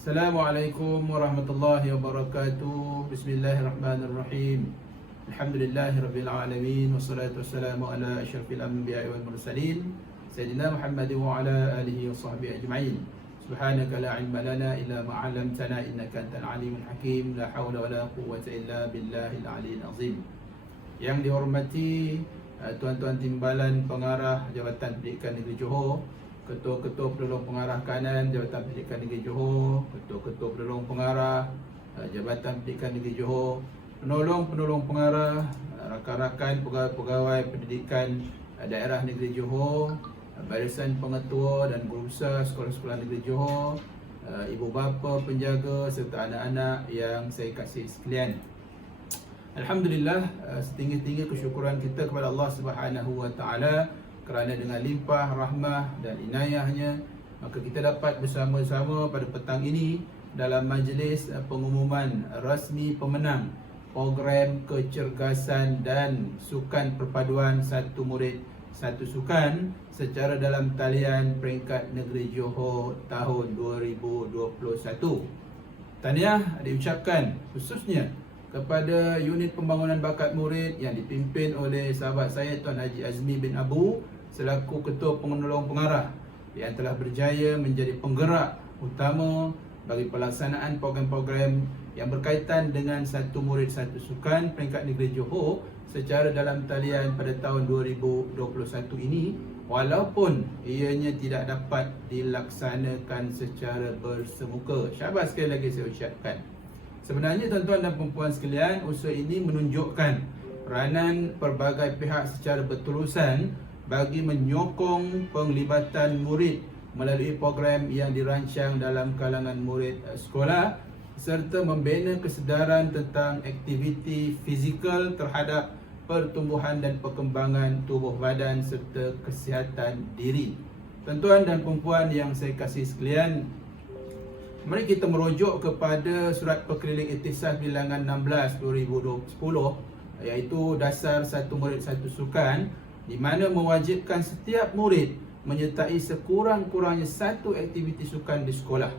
Assalamualaikum warahmatullahi wabarakatuh. Bismillahirrahmanirrahim. Alhamdulillahirabbil alamin wassalatu wassalamu ala asyrafil anbiya'i wal mursalin sayyidina Muhammad wa ala alihi wa sahbihi ajma'in. Subhanaka la ilma lana illa ma 'allamtana innaka antal alimul hakim. La haula wala quwwata illa billahil aliyyil azim. Yang dihormati tuan-tuan timbalan pengarah Jabatan Pendidikan Negeri Johor, Ketua-Ketua Penolong Pengarah Kanan Jabatan Pendidikan Negeri Johor, Ketua-Ketua Penolong Pengarah Jabatan Pendidikan Negeri Johor, Penolong-penolong pengarah, rakan-rakan pegawai-pegawai pendidikan daerah Negeri Johor, barisan pengetua dan guru besar sekolah-sekolah Negeri Johor, ibu bapa penjaga serta anak-anak yang saya kasih sekalian. Alhamdulillah, setinggi-tinggi kesyukuran kita kepada Allah Subhanahu Wa Taala kerana dengan limpah rahmah dan inayahnya, maka kita dapat bersama-sama pada petang ini dalam majlis pengumuman rasmi pemenang program kecergasan dan sukan perpaduan satu murid satu sukan secara dalam talian peringkat negeri Johor tahun 2021. Tahniah diucapkan khususnya kepada unit pembangunan bakat murid yang dipimpin oleh sahabat saya Tuan Haji Azmi bin Abu selaku Ketua Penolong Pengarah yang telah berjaya menjadi penggerak utama bagi pelaksanaan program-program yang berkaitan dengan satu murid satu sukan peringkat negeri Johor secara dalam talian pada tahun 2021 ini, walaupun ianya tidak dapat dilaksanakan secara bersemuka. Syabas sekali lagi saya ucapkan. Sebenarnya tuan-tuan dan puan-puan sekalian, usaha ini menunjukkan peranan pelbagai pihak secara berterusan bagi menyokong penglibatan murid melalui program yang dirancang dalam kalangan murid sekolah serta membina kesedaran tentang aktiviti fizikal terhadap pertumbuhan dan perkembangan tubuh badan serta kesihatan diri. Tuan-tuan dan puan-puan yang saya kasih sekalian, mari kita merujuk kepada Surat Perkeliling Iktisas Bilangan 16 2010, iaitu dasar satu murid satu sukan, di mana mewajibkan setiap murid menyertai sekurang-kurangnya satu aktiviti sukan di sekolah.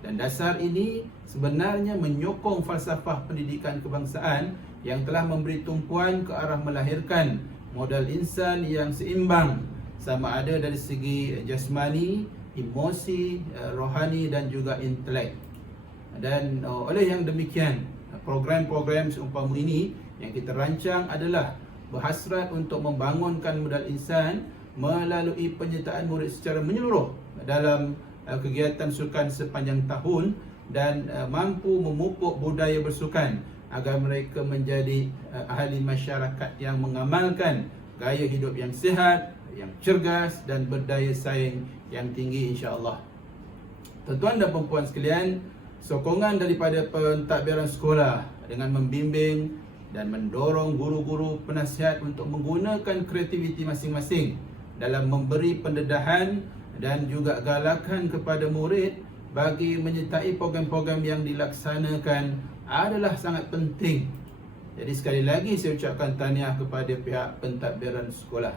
Dan dasar ini sebenarnya menyokong falsafah pendidikan kebangsaan yang telah memberi tumpuan ke arah melahirkan modal insan yang seimbang, sama ada dari segi jasmani, emosi, rohani dan juga intelek. Dan oleh yang demikian, program-program seumpama ini yang kita rancang adalah berhasrat untuk membangunkan modal insan melalui penyertaan murid secara menyeluruh dalam kegiatan sukan sepanjang tahun dan mampu memupuk budaya bersukan agar mereka menjadi ahli masyarakat yang mengamalkan gaya hidup yang sihat, yang cergas dan berdaya saing yang tinggi, insya-Allah. Tuan-tuan dan puan-puan sekalian, sokongan daripada pentadbiran sekolah dengan membimbing dan mendorong guru-guru penasihat untuk menggunakan kreativiti masing-masing dalam memberi pendedahan dan juga galakan kepada murid bagi menyertai program-program yang dilaksanakan adalah sangat penting. Jadi sekali lagi saya ucapkan tahniah kepada pihak pentadbiran sekolah.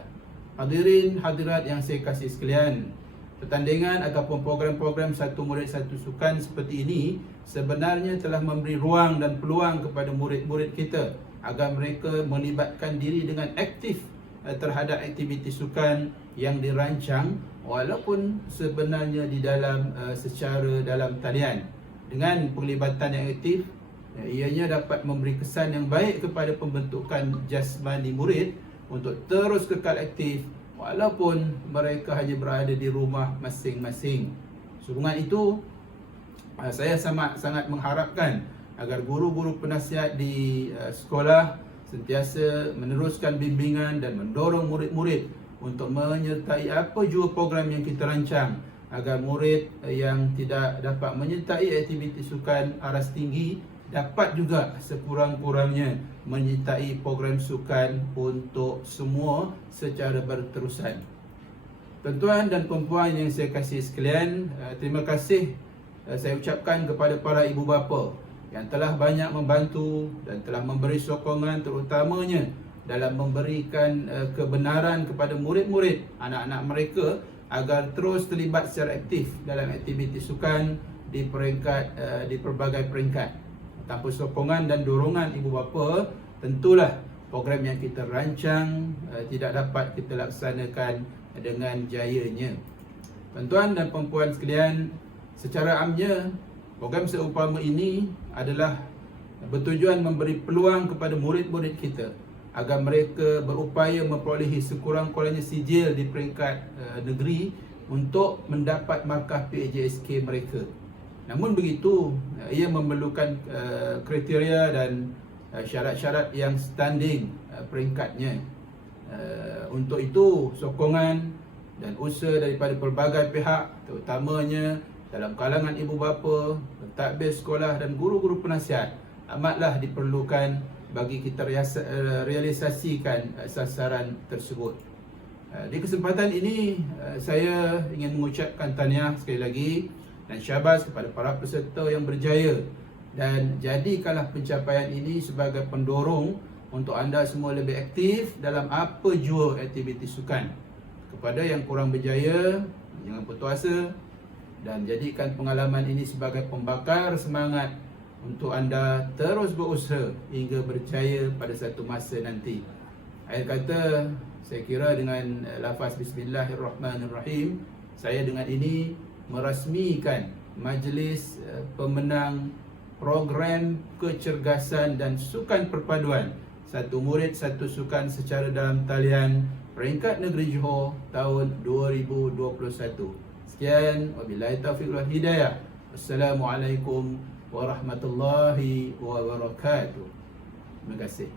Hadirin hadirat yang saya kasih sekalian, pertandingan ataupun program-program satu murid satu sukan seperti ini sebenarnya telah memberi ruang dan peluang kepada murid-murid kita agar mereka melibatkan diri dengan aktif terhadap aktiviti sukan yang dirancang, walaupun sebenarnya di dalam secara dalam talian. Dengan penglibatan yang aktif, ianya dapat memberi kesan yang baik kepada pembentukan jasmani murid untuk terus kekal aktif walaupun mereka hanya berada di rumah masing-masing. Sehubungan itu, saya sangat mengharapkan agar guru-guru penasihat di sekolah sentiasa meneruskan bimbingan dan mendorong murid-murid untuk menyertai apa jua program yang kita rancang agar murid yang tidak dapat menyertai aktiviti sukan aras tinggi dapat juga sekurang-kurangnya menyertai program sukan untuk semua secara berterusan. Tuan-tuan dan puan-puan yang saya kasih sekalian, terima kasih saya ucapkan kepada para ibu bapa yang telah banyak membantu dan telah memberi sokongan terutamanya dalam memberikan kebenaran kepada murid-murid, anak-anak mereka agar terus terlibat secara aktif dalam aktiviti sukan di pelbagai peringkat. Tanpa sokongan dan dorongan ibu bapa, tentulah program yang kita rancang tidak dapat kita laksanakan dengan jayanya. Tuan-tuan dan puan-puan sekalian, secara amnya program seumpama ini adalah bertujuan memberi peluang kepada murid-murid kita agar mereka berupaya memperolehi sekurang-kurangnya sijil di peringkat negeri untuk mendapat markah PAJSK mereka. Namun begitu, ia memerlukan kriteria dan syarat-syarat yang standing peringkatnya. Untuk itu, sokongan dan usaha daripada pelbagai pihak, terutamanya dalam kalangan ibu bapa, pentadbir sekolah dan guru-guru penasihat amatlah diperlukan bagi kita realisasikan sasaran tersebut. Di kesempatan ini, saya ingin mengucapkan tahniah sekali lagi dan syabas kepada para peserta yang berjaya, dan jadikanlah pencapaian ini sebagai pendorong untuk anda semua lebih aktif dalam apa jua aktiviti sukan. Kepada yang kurang berjaya, jangan putus asa dan jadikan pengalaman ini sebagai pembakar semangat untuk anda terus berusaha hingga berjaya pada satu masa nanti. Akhir kata, saya kira dengan lafaz Bismillahirrahmanirrahim, saya dengan ini merasmikan majlis pemenang program kecergasan dan sukan perpaduan Satu Murid Satu Sukan secara dalam talian peringkat negeri Johor tahun 2021. Sekian, wabillahi taufiq wal hidayah. Wassalamualaikum warahmatullahi wabarakatuh. Terima kasih.